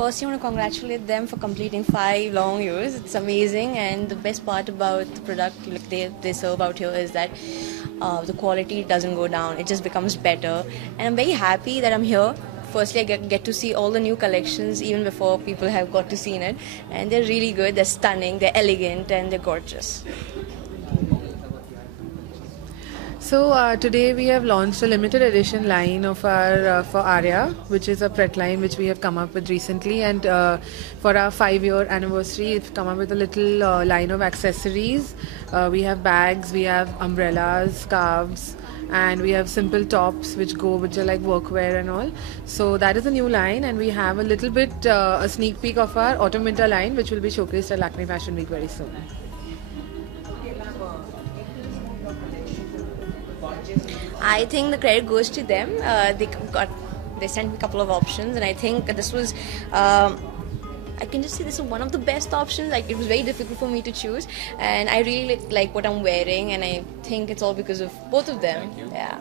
First, I want to congratulate them for completing 5 long years. It's amazing, and the best part about the product like they serve out here is that the quality doesn't go down; it just becomes better. And I'm very happy that I'm here. Firstly, I get to see all the new collections even before people have got to see it, and they're really good. They're stunning, they're elegant, and they're gorgeous. So today we have launched a limited edition line of our for Arya, which is a pret line which we have come up with recently, and for our 5-year anniversary, we've come up with a little line of accessories. We have bags, we have umbrellas, scarves, and we have simple tops which are like workwear and all. So that is a new line, and we have a little bit a sneak peek of our autumn winter line, which will be showcased at Lakme Fashion Week very soon. I think the credit goes to them. They sent me a couple of options, and I think this was. I can just say this is one of the best options. Like, it was very difficult for me to choose, and I really like what I'm wearing, and I think it's all because of both of them. Yeah.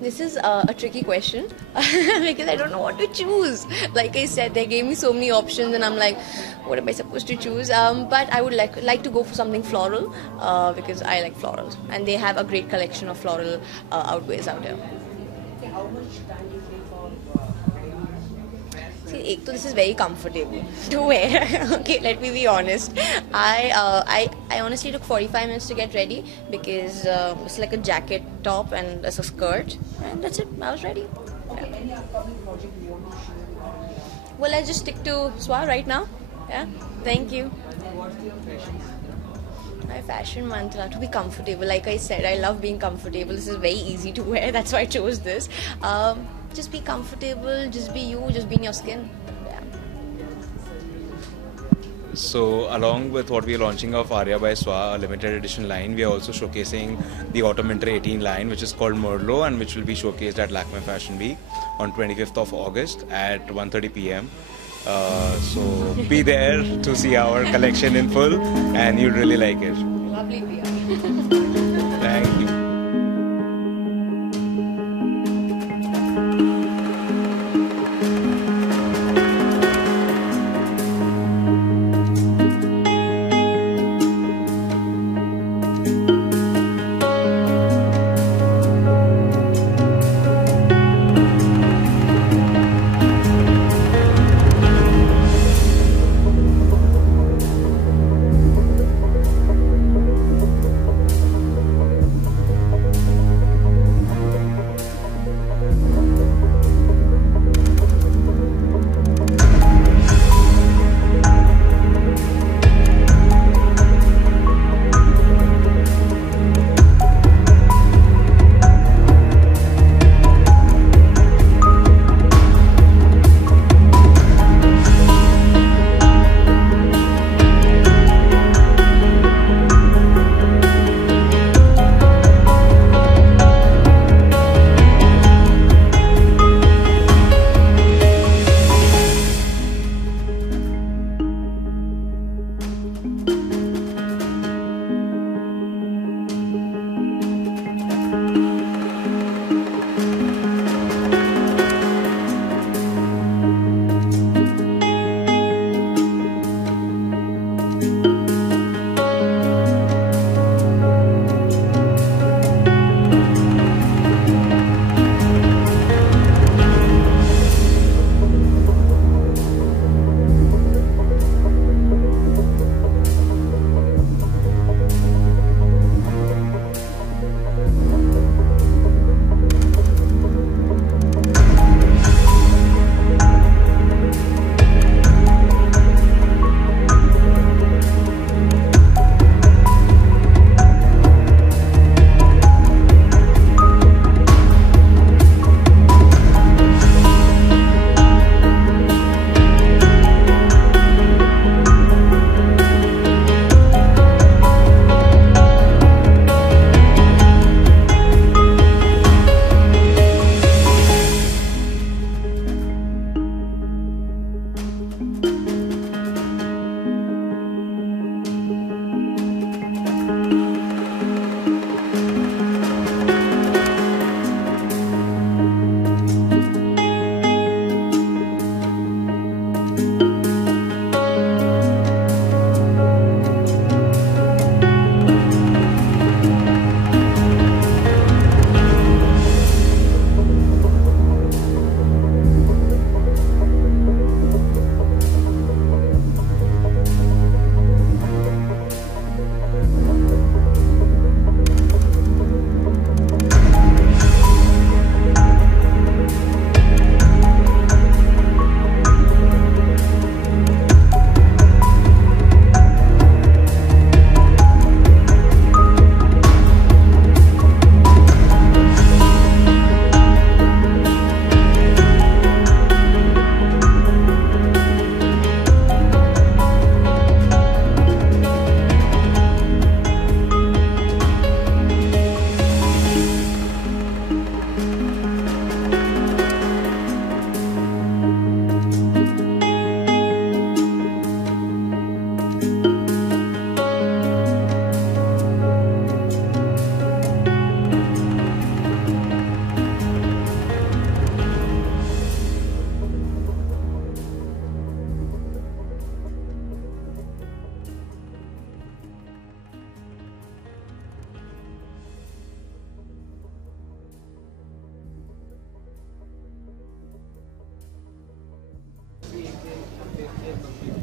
This is a tricky question because I don't know what to choose. Like I said, they gave me so many options, and I'm like, what am I supposed to choose? But I would like to go for something floral because I like florals, and they have a great collection of floral outwears out there. See, this is very comfortable to wear. Okay, let me be honest. I honestly took 45 minutes to get ready because it's like a jacket top and it's a skirt, and that's it. I was ready. Yeah. Well, let's just stick to SWA right now. Yeah. Thank you. My fashion mantra: to be comfortable. Like I said, I love being comfortable. This is very easy to wear. That's why I chose this. Just be comfortable. Just be you. Just be in your skin. Yeah. So, along with what we are launching of Arya by SWA, a limited edition line, we are also showcasing the Autumn Winter 18 line, which is called Merlot, and which will be showcased at Lakme Fashion Week on 25th of August at 1:30 p.m. So be there to see our collection in full, and you'll really like it. Lovely PR. Thank you.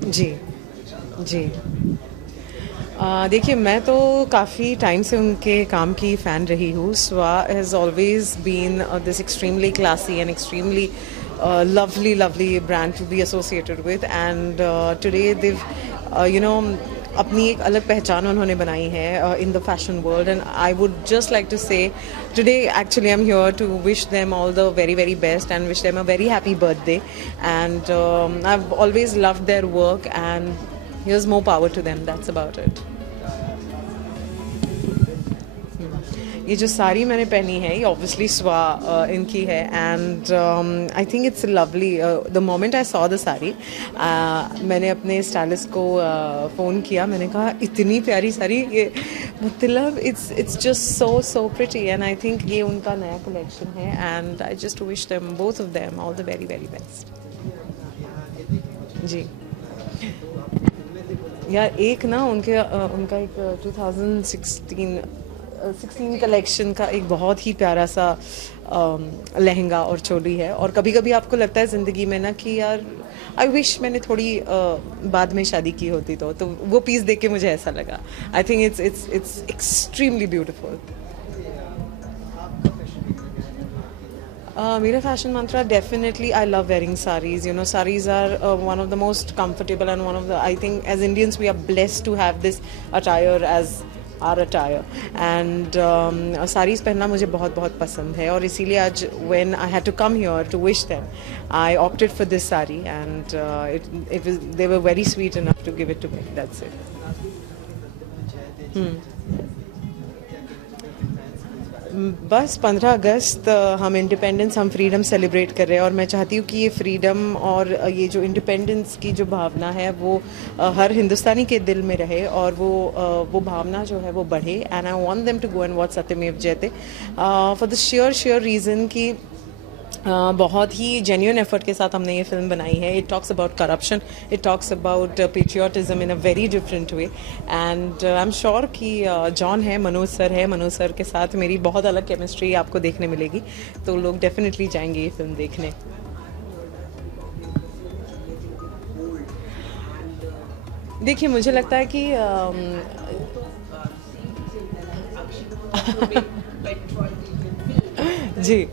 जी जी देखिए, मैं तो काफ़ी time से उनके काम की fan रही हूँ. Swa has always been this extremely classy and extremely lovely brand to be associated with, and today they've अपनी एक अलग पहचान उन्होंने बनाई है in the fashion world, and I would just like to say today actually I'm here to wish them all the very best and wish them a very happy birthday, and I've always loved their work, and here's more power to them. That's about it. ये जो साड़ी मैंने पहनी है ये obviously स्वा इनकी है, and I think it's lovely. The moment I saw the sari, मैंने अपने स्टाइलिस्ट को फ़ोन किया. मैंने कहा इतनी प्यारी साड़ी, ये मतलब it's just so pretty, and I think ये उनका नया कलेक्शन है, and I just wish them, both of them, all the very best. जी यार, एक ना उनका एक 2016 कलेक्शन का एक बहुत ही प्यारा सा लहंगा और चोली है, और कभी कभी आपको लगता है ज़िंदगी में ना कि यार आई विश मैंने थोड़ी बाद में शादी की होती, तो वो पीस देख के मुझे ऐसा लगा. I think it's extremely beautiful. मेरा फैशन मंत्रा, definitely I love wearing saris. You know, saris are one of the most comfortable and one of the, I think as Indians we are blessed to have this attire as our attire, and saris पहनना मुझे बहुत पसंद है, और इसीलिए आज when I had to come here to wish them, I opted for this sari, and they were very sweet enough to give it to me. That's it. बस 15 अगस्त हम इंडिपेंडेंस, हम फ्रीडम सेलिब्रेट कर रहे हैं, और मैं चाहती हूँ कि ये फ्रीडम और ये जो इंडिपेंडेंस की जो भावना है वो हर हिंदुस्तानी के दिल में रहे, और वो भावना जो है वो बढ़े. And I want them to go and watch Satyamev Jayate for the sure reason कि बहुत ही जेन्युइन एफर्ट के साथ हमने ये फिल्म बनाई है. It talks about corruption, it talks about patriotism in a very different way, and I am sure कि John है, मनोज सर के साथ मेरी बहुत अलग केमिस्ट्री आपको देखने मिलेगी, तो लोग डेफिनेटली जाएंगे ये फिल्म देखने. देखिए, मुझे लगता है कि जी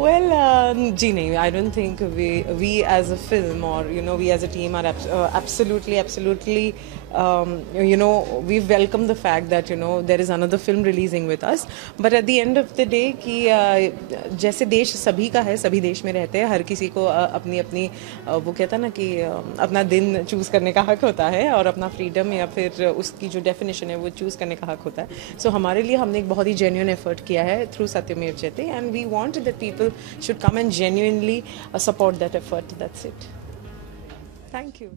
well जी नहीं, I don't think we as a film, or we as a team are absolutely we welcome the fact that there is another film releasing with us, but at the end of the day कि जैसे देश सभी का है, सभी देश में रहते हैं, हर किसी को अपनी वो कहता है ना कि अपना दिन चूज करने का हक होता है, और अपना फ्रीडम या फिर उसकी जो डेफिनेशन है वो चूज करने का हक होता है. सो हमारे लिए हमने एक बहुत ही जेन्युइन एफर्ट किया है through Satyamev Jayate, and we want that people should come and genuinely support that effort. That's it. Thank you.